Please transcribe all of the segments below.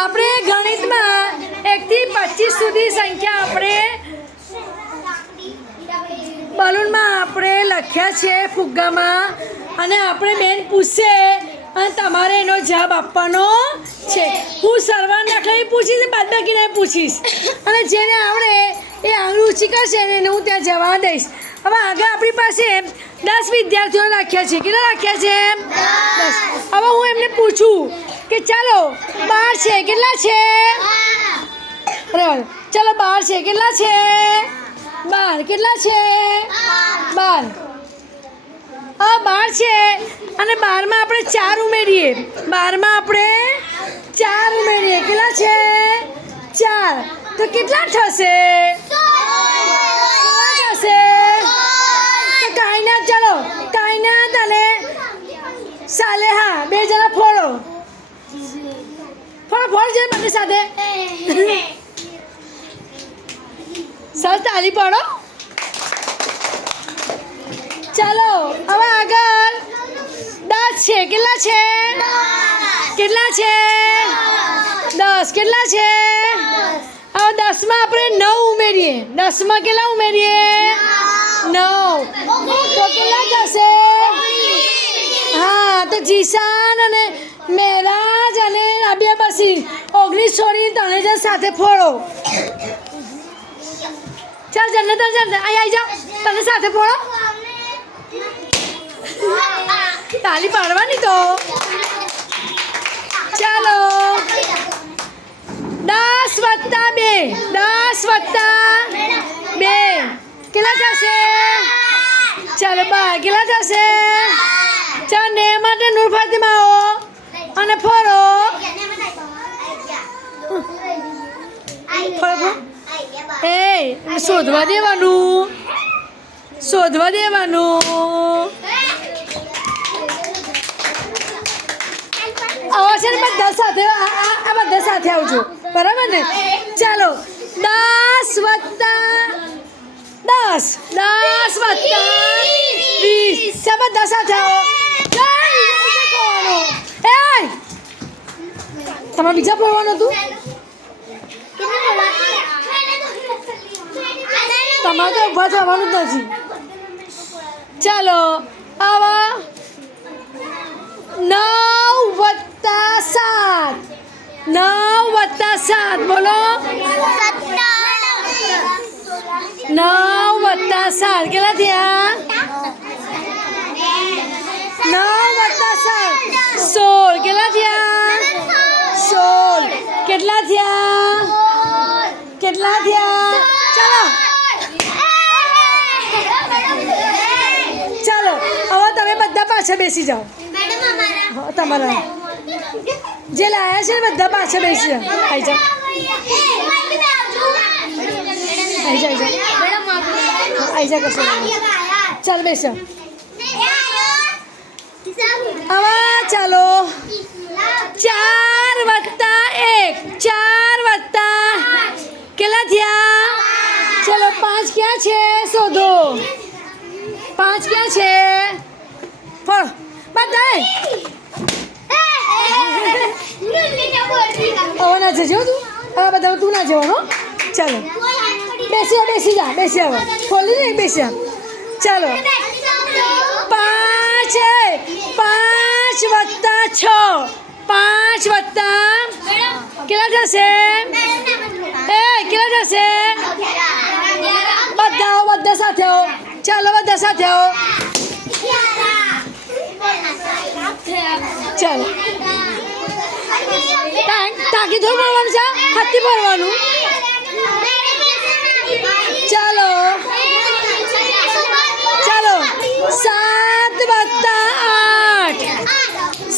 આપણે ગણિતમાં 1 થી 25 સુધી સંખ્યા આપણે બલૂનમાં આપણે લખ્યા છે ફુગ્ગામાં અને આપણે બેન પૂછશે અને તમારે એનો જવાબ આપવાનો છે. હું સરવાળા દાખલા પૂછીશ બાદબાકી નહીં પૂછીશ અને જેને આવડે એ આંગળી ઊંચી કરશે ને એને હું ત્યાં જવા દઈશ. હવે આગળ આપણી પાસે 10 વિદ્યાર્થીઓ રાખ્યા છે. કેટલા રાખ્યા છે? 10. હવે હું એમને પૂછું કે ચાલો 12 છે. કેટલા છે? બરાબર. ચાલો 12 છે. કેટલા છે? 12. કેટલા છે? 12. હવે 12 છે અને 12માં આપણે 4 ઉમેરીએ. 12માં આપણે 4 ઉમેરીએ. કેટલા છે? 4. તો કેટલા થશે? કેટલા થશે? તો કાંઈ ના, ચાલો કાંઈ ના તને સાલે. હા, 2 જણા ફોડો છે બંને સાથે. સર તાલી પાડો. ચાલો હવે આગળ 10 છે. કેટલા છે? કેટલા છે? 10. કેટલા છે? હવે 10માં આપણે 9 ઉમેરીએ. 10માં કેટલા ઉમેરીએ? 9. તો કેટલા થશે? હા, તો જીશાન અને મેરાજ અને રાબિયા બસી 19 છોડી 3 જણ સાથે ફોડો. ચાલ જન્નત આવી જાઓ. તને સાથે ફોડો. તાલી પાડવાની તો. ચાલો 10 વત્તા 2. 10 વત્તા 2 કેટલા થશે? ચાલો 12. કેટલા થશે? ચાલ ને માટે નૂર ફાતિમા આવો અને ફોડો. એ શોધવા દેવાનું. આવો છે ને બધા સાથે. આ બધા સાથે આવજો. બરાબર ને? ચાલો 10 વત્તા 10. 10 વત્તા 20. ચાલ બધા સાથે આવો. તમારે બીજા પડવાનું હતું. તમારે તો ઊભા થવાનું જ નથી. ચાલો આવા 9 વત્તા 7. 9 વત્તા 7 બોલો. 9 વત્તા 7 કેટલા થયા? 9 વત્તા 7 16. કેટલા થયા? 16. કેટલા થયા? કેટલા થયા? ચાલો હવે તમે બધા પાછા બેસી જાઓ. તમારા જે લાયા છે ને બધા પાછા બેસી જાઓ. આવી જાઓ. કશો. ચાલો બેસો. હવે ચાલો 4 વત્તા 1. 4 વત્તા કેટલા થયા? ચલો 5 ક્યાં છે? શોધો. 5 ક્યાં છે? ફળ બધા હવે ના જજો તું. હવે બધા તું ના જવાનો. ચાલો બેસી જા. હવે ખોલી નહીં બેસી. ચાલો 5 વત્તા 6. 5 વત્તા કેટલા થશે? કેટલા થશે? બધા સાથે આવો. ચાલો બધા સાથે આવો. ચાલો ટાંકી થોડું ભરવાનું છે. હાથથી ભરવાનું. ચાલો 7 વત્તા 8.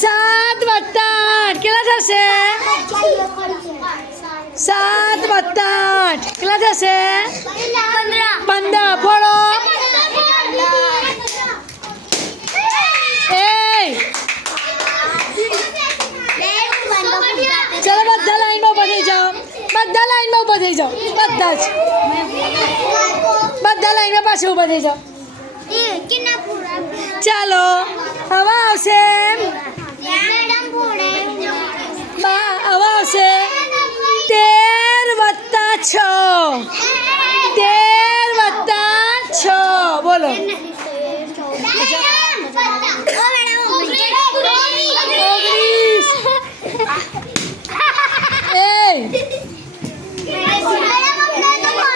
7 વત્તા 8 કેટલા થશે? 7 વત્તા 8 કેટલા થશે? 15. ફોડો. ચાલો બધા લાઈનમાં ઉભા થઈ જાઓ. બધા જ બધા લાઈનમાં પાછળ ઉભા થઈ જાઓ. ચાલો હવે આવશે. હવે આવશે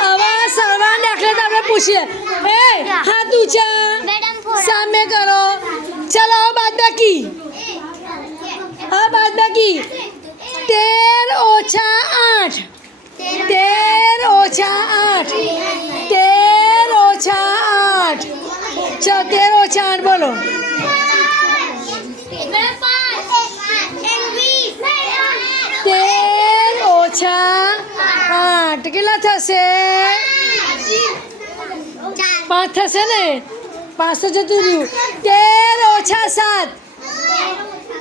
હવે સર્વાન દાખલા તો આપણે પૂછીએ હાથ ઊંચા સામે કરો ચલો બાદબાકી 13 ઓછા 8 13 ઓછા 8 13 ઓછા 8 ચલો 13 ઓછા 8 બોલો 13 ઓછા 8 કેટલા થશે 5 થશે ને 5 તો જતું રહ્યું 13 ઓછા 7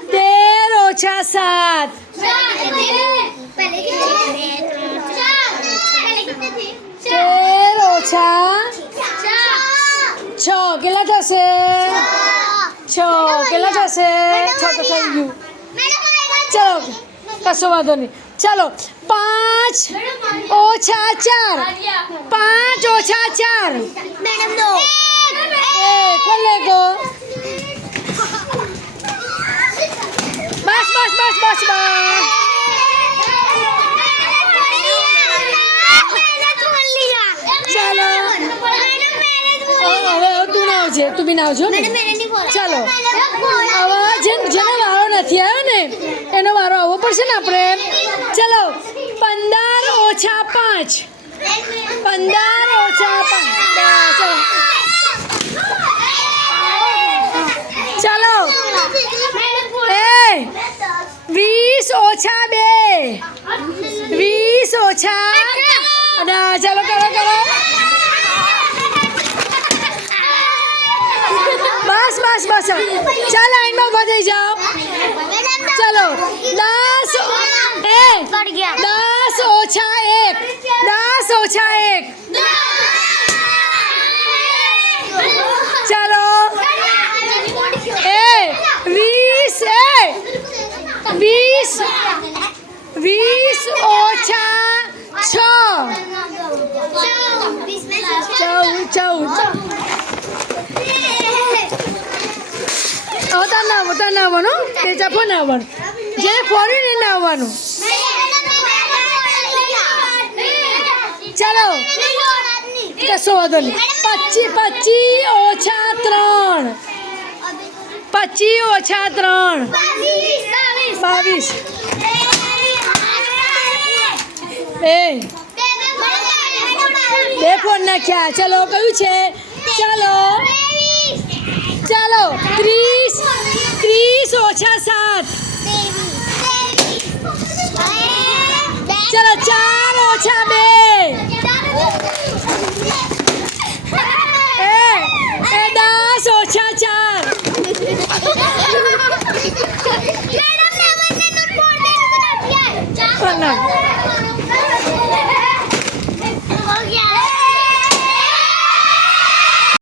13 ઓછા 7 13 ઓછા 6 કેટલા થશે 6 કેટલા થશે 6 તો થઈ ગયું ચલો કશો વાંધો નહીં ચલો 5 ઓછા 4 5 ઓછા 4 કોણ લેગો બસ બસ બસ બસ બસ ચાલો હવે તું ના આવજે તું બી ના આવજો ને ચાલો હવે જેનો વારો નથી આવ્યો ને એનો વારો આવવો પડશે ને આપણે ચલો 15 ઓછા 5 15 ઓછા 5 ચાલો 20 ઓછા 2 20 ઓછા ચાલો કરો કરો બસ બસ બસ ચાલ લાઈનમાં ઉભા થઈ જાઓ ચલો 10 ઓછા 1 10 ઓછા 1 ચાલો 20 ઓછા 6 14 આવતા ના આવવાનું તે ચાપો ના આવવાનું જેને ફોર્યું ને ના આવવાનું ચાલો કશો વાંધો નહીં 25 ઓછા 3 25 ઓછા 3 22 બે ફોન નાખ્યા ચલો કયું છે ચાલો ચાલો 30 ઓછા 7 ચલો 4 ઓછા 2 10 ઓછા 4 ના